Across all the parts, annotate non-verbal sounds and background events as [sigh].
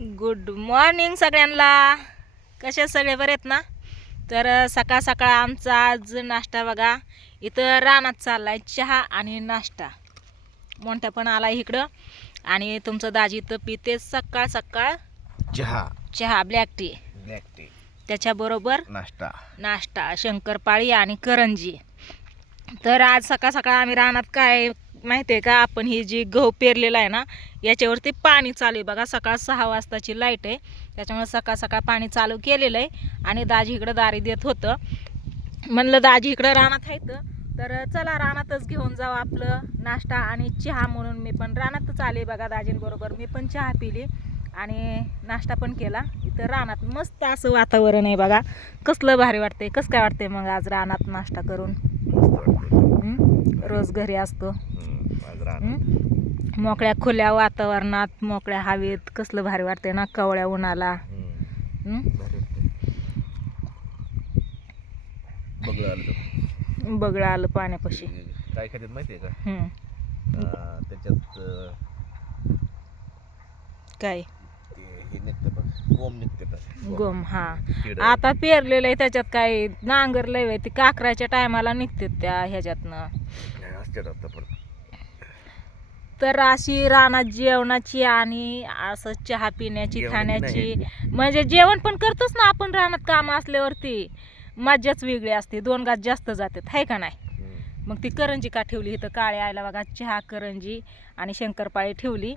Good morning सगळ्यांना. कसे सगळे? बरे आहेत ना? तर सकाळ सकाळ आमचा आज नाश्ता बघा. इथं रानात चाललाय चहा आणि नाश्ता. मोठ्या पण आला इकडं. आणि तुमचं दाजी इथं पिते सकाळ सकाळ चहा. चहा ब्लॅक टी ब्लॅक टी त्याच्याबरोबर नाश्ता. नाश्ता शंकरपाळी आणि करंजी. तर आज सकाळ सकाळ आम्ही रानात काय माहिती आहे का आपण ही जी गहू पेरलेला आहे ना याच्यावरती पाणी चालू आहे. बघा सकाळ सहा वाजताची लाइट आहे. त्याच्यामुळे सकाळ सकाळ पाणी चालू केलेलं आहे. आणि दाजी इकडं दारी देत होतं. म्हणलं दाजी इकडं रानात आहेत तर चला रानातच घेऊन जाऊ आपलं नाश्ता आणि चहा म्हणून मी पण रानातच आले. बघा दाजींबरोबर मी पण चहा पिली. आणि नाश्ता पण केला. इथं रानात मस्त असं वातावरण आहे बघा. कसलं भारी वाटते कसं काय वाटते मग आज रानात नाश्ता करून? रोज घरी असतो? मोकळ्या खुल्या वातावरणात मोकळ्या हवेत. कसलं भारी वाटते ना कवळ्या उन्हाला. बगळं आलं पाण्यापाशी. काय खात्यात माहितीये का? त्याच्यात काय? हे निघतं बघ गोम निघते बघ. गोम हा. किड. आता पेरलेलं आहे त्याच्यात काय नांगरलंय व्हय, ते काकराच्या टायमाला निघते त्या ह्याच्यातनं. नाही, असतात आता पण. तर अशी रानात जेवणाची आणि असं चहा पिण्याची खाण्याची म्हणजे जेवण पण करतोच ना आपण रानात काम असल्यावरती. मज्जाच वेगळी असते दोन गात जास्त जातात हाय का नाही? हम्म. मग ती करंजी का ठेवली इथं काळे आयला बघा चहा करंजी आणि शंकरपाळी ठेवली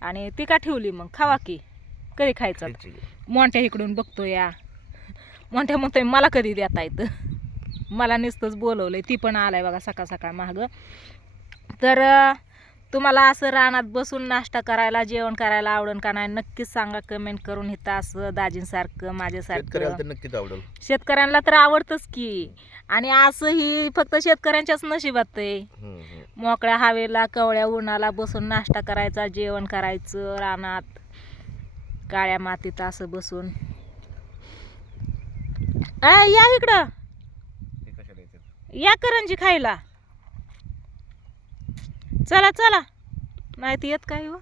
आणि ती का ठेवली मग खावा की? कधी खायचं. मोठ्या इकडून बघतो या. मोठ्या म्हणतोय मला कधी देता येतं? मला नुसतंच बोलवलंय. ती पण आलाय बघा सकाळ सकाळ मागं. तर अं, तुम्हाला असं रानात बसून नाश्ता करायला जेवण करायला आवडन का नाही नक्कीच सांगा. कमेंट करून इथं असं दाजींसारखं शेतकऱ्याला माझ्यासारखं तर नक्कीच आवडेल. शेतकऱ्यांना तर आवडतंच की. आणि असं ही फक्त शेतकऱ्यांच्याच नशिबात आहे हम्म, हम्म. मोकळ्या हवेला कवळ्या उन्हाला बसून नाश्ता करायचा जेवण करायचं रानात. काळ्या मातीत असं बसून. आ, या इकडं. या करंजी खायला. चला चला. नाही ती येत काय हो?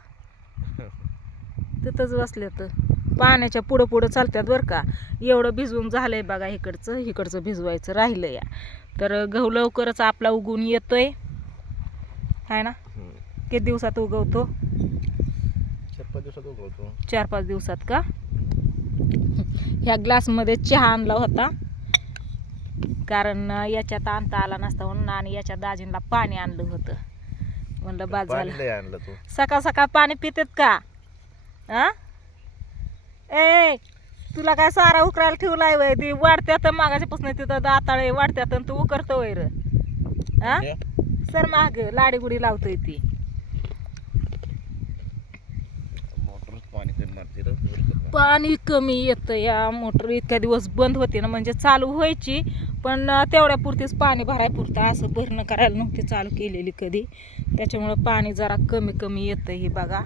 तिथंच बसले तर पाण्याच्या पुढं पुढं चालतात बरं का. एवढं भिजवून झालंय बघा इकडचं. इकडचं भिजवायचं राहिलं या तर गहू लवकरच आपला उगवून येतोय. आहे ना. किती दिवसात उगवतो? पाच दिवसात उगवतो. चार पाच दिवसात का? ह्या ग्लासमध्ये चहा आणला होता. कारण याच्यात आणता आला नसता म्हणून आणि याच्या दाजींना पाणी आणलं होतं. म्हणलं बाद झालं लय आणलं तू. सकाळ सकाळ पाणी पितेत का? आ? ए तुला काय सारा उकरायला ठेवलाय वय? ती वाढत्यात मागाच्यापासून तिथं दाताळे वाढत्यात तू उकरतो वैर हा हे? सर माग लाडी गुडी लावतोय ती. पाणी कमी येतं या मोटर इतक्या दिवस बंद होती ना म्हणजे चालू व्हायची पण तेवढ्यापुरतीच पाणी भरायपुरतं. असं भरणं करायला नव्हती चालू केलेली कधी. त्याच्यामुळं पाणी जरा कमी कमी येतं ही बघा.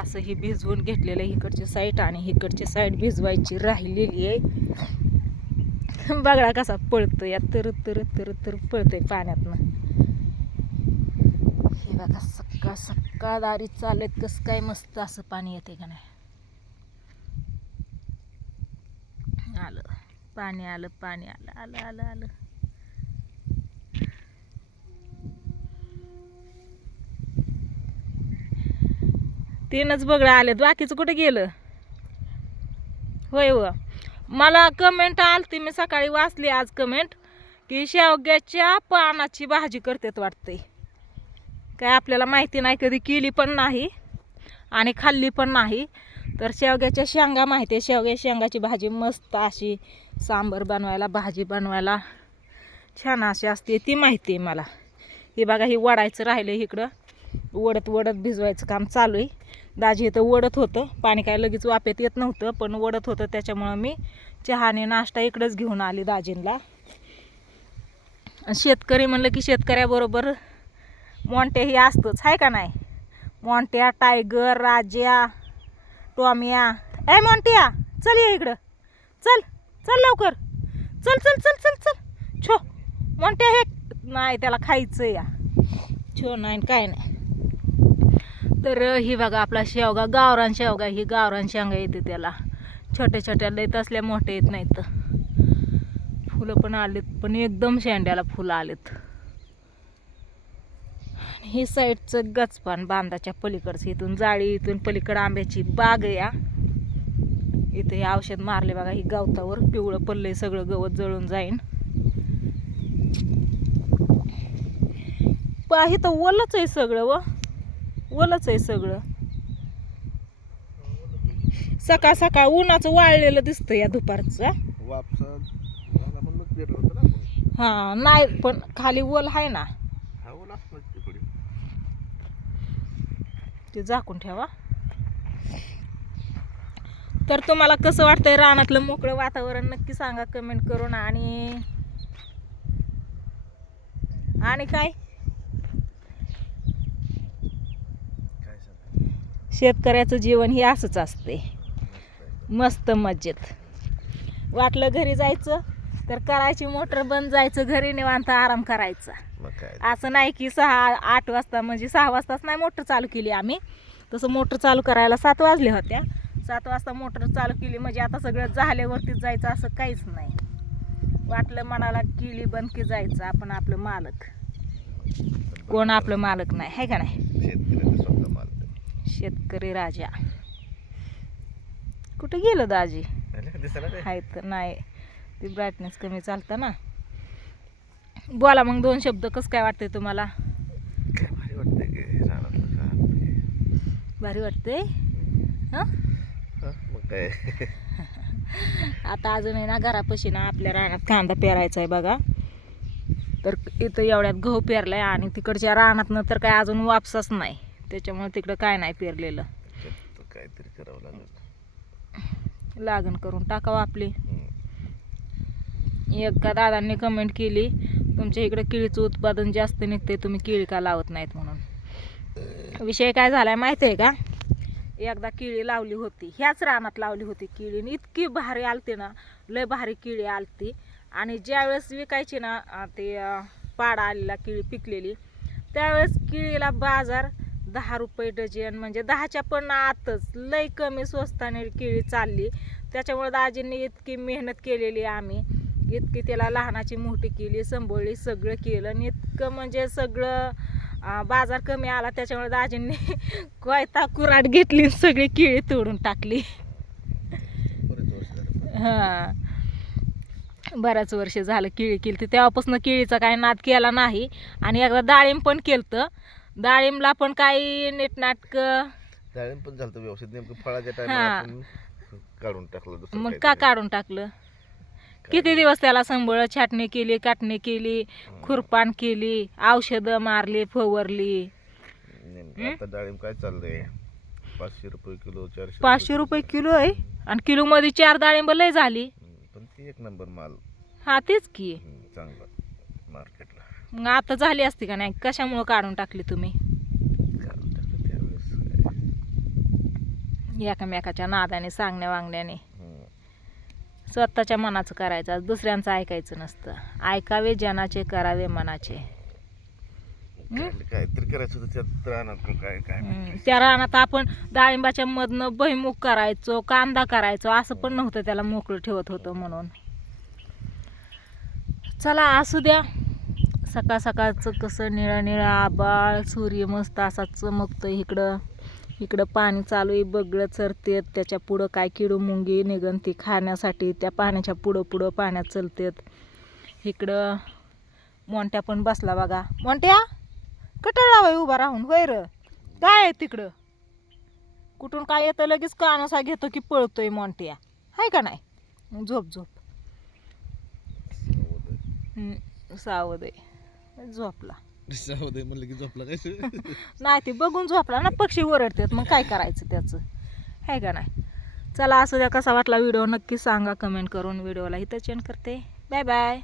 असं ही भिजवून घेतलेलं इकडची साईड आणि इकडची साईड भिजवायची राहिलेली आहे. बघा कसा पळतो या. तर तर तर तर पळतोय पाण्यातनं. आता सक्का सकाळ सकाळ दारी चालत कसं काय मस्त असं पाणी येते का नाही? आलं पाणी आलं पाणी आलं आलं आलं आलं. तीनच बघ आलेत बाकीचं कुठे गेलं? होय व. मला कमेंट आलती मी सकाळी वाचली आज कमेंट की शेवग्याच्या पानाची भाजी करतेत वाटते काय आपल्याला माहिती नाही कधी केली पण नाही आणि खाल्ली पण नाही. तर शेवग्याच्या शेंगा माहिती आहे शेवग्या शेंगाची भाजी मस्त अशी सांबर बनवायला भाजी बनवायला छान अशी असते ती माहिती आहे मला. हे बघा ही वडायचं राहिलं इकडं. वडत वडत भिजवायचं काम चालू आहे. दाजी इथं वडत होतं पाणी काय लगेच वापेत येत नव्हतं पण वडत होतं त्याच्यामुळं मी चहाने नाश्ता इकडंच घेऊन आली दाजींला. शेतकरी म्हणलं की शेतकऱ्याबरोबर मोंट्या हे असतंच आहे का नाही? मोंट्या टायगर राजा टॉमिया. ए मोंटिया चल ये इकडं. चल चल लवकर. चल चल चल चल चल. छो मोंट्या हे नाही त्याला खायचं या. छो नाही काय नाही. तर ही बघा आपला शेवगा गावरान शेवगा ही गावरान शेंगा येते त्याला. छोट्या छोट्या लईत असल्या मोठ्या येत नाहीत. फुलं पण आलेत पण एकदम शेंड्याला फुलं आलेत. आणि ही साईडचं गचपान बांधाच्या पलीकडचं. इथून जाळी इथून पलीकडं आंब्याची बाग या इथे हे औषध मारले बघा ही गवतावर पिवळं पडलंय सगळं गवत जळून जाईन. पा इथं ओलच आहे सगळं व. ओलच आहे सगळं. सकाळ सकाळ उन्हाचं वाळलेलं दिसतं या दुपारचं हा. नाही पण खाली ओल आहे ना हा ओला असतो तिकडे ते झाकून ठेवा. तर तुम्हाला कसं वाटतंय रानातलं मोकळं वातावरण नक्की सांगा कमेंट करून आणि आणि काय? शेतकऱ्याचं जीवन हे असंच असते मस्त मजेत. वाटलं घरी जायचं. तर करायची मोटर बंद जायचं घरी निवांत आराम करायचा. मग काय? असं नाही की सहा आठ वाजता म्हणजे सहा वाजताच नाही मोटर चालू केली आम्ही. तसं मोटर चालू करायला सात वाजले होत्या. सात वाजता मोटर चालू केली म्हणजे आता सगळं झाल्यावरतीच जायचं असं काहीच नाही. वाटलं मनाला केली बंद की जायचं आपण आपलं मालक. कोण आपलं मालक नाही आहे का नाही? शेतकऱ्याचं स्वतः माल शेतकरी राजा. कुठे गेलं दाजी? दिसायला काय आहे तर नाही. ती ब्राईटनेस कमी चालतं ना. बोला मग दोन शब्द कसं काय वाटतंय तुम्हाला? भारी हं? हा, काय? आता अजून आहे ना घरापाशी ना आपल्या रानात कांदा पेरायचा आहे बघा. तर इथं एवढ्यात गहू पेरलाय आणि तिकडच्या रानातनं तर काय अजून वापसच नाही. त्याच्यामुळे तिकडं काय नाही पेरलेलं. काहीतरी करावं लागेल. लागण करून टाकावं आपली. एका दादांनी कमेंट केली तुमच्या इकडं केळीचं उत्पादन जास्त निघते तुम्ही केळी का लावत नाहीत म्हणून? विषय काय झालाय माहिती आहे का? एकदा केळी लावली होती ह्याच रानात लावली होती केळी इतकी भारी आलती ना लय भारी केळी आलती. आणि ज्यावेळेस विकायची ना ते पाडा आलेला केळी पिकलेली त्यावेळेस केळीला बाजार दहा रुपये डझन म्हणजे दहाच्या पण आतच लय कमी स्वस्ताने केळी चालली. त्याच्यामुळे दाजींनी इतकी मेहनत केलेली आम्ही. इतकी त्याला लहानाची मोठी केली संभोळी सगळं केलं. आणि इतकं म्हणजे सगळं बाजार कमी आला त्याच्यामुळे दाजींनी [laughs] कोयता कुराड घेतली सगळी केळी तोडून टाकली. हां. बऱ्याच वर्ष झालं केळी केली ती तेव्हापासून केळीचा काही नाद केला नाही. आणि एकदा डाळिंब पण केलं डाळिंबला पण काही नीटनाटकं डाळिंब पण झालं व्यवस्थित. नेमकं फळाच्या काढून टाकलं मग का. काढून टाकलं? किती दिवस त्याला संबळ छाटणी केली काटणी केली खुरपान केली औषधं मारली फवारली? नेमकं आता डाळिंब काय चाललंय? पाचशे रुपये किलो चारशे पाचशे रुपये किलो आहे? आणि किलो मध्ये चार डाळिंब लय झाली. हम्म, पण ती एक नंबर माल. हा तेच की. हम्म, चांगला. मार्केटला. मग आता झाली असती का नाही? कशामुळं काढून टाकली तुम्ही? एकामेकाच्या नादाने सांगण्या वागण्याने. स्वतःच्या मनाचं करायचं. दुसऱ्यांचं ऐकायचं नसतं. ऐकावे जनाचे करावे मनाचे. काहीतरी करायचं होतं त्यात राहणार काय. त्या रानात आपण डाळिंबाच्या मधनं भैमुख करायचो कांदा करायचो असं पण नव्हतं त्याला मोकळं ठेवत होतं म्हणून. चला असू द्या. सकाळ सकाळचं कसं निळं निळं आबाळ सूर्य मस्त असा चमकतो इकडं. इकडं पाणी चालू आहे बगळं चरतेत त्याच्या पुढं काय किडू मुंगी निघन ती खाण्यासाठी त्या पाण्याच्या पुढं पुढं पाण्यात चलतेत. इकडं मोंट्या पण बसला बघा. मोंट्या कटाळा बाई उभा राहून होय र? काय आहे तिकडं? कुठून काय येतं लगेच कानसा घेतो की पळतोय मोंट्या. हाय का नाही? झोप झोप. सावध आहे. झोपला. म्हणलं की झोपला काय? नाही ते बघून झोपला ना पक्षी ओरडतात. मग काय करायचं त्याचं? आहे का नाही? चला असू द्या कसा वाटला व्हिडिओ नक्की सांगा. कमेंट करून व्हिडिओला इथं चेंज करते. Bye bye.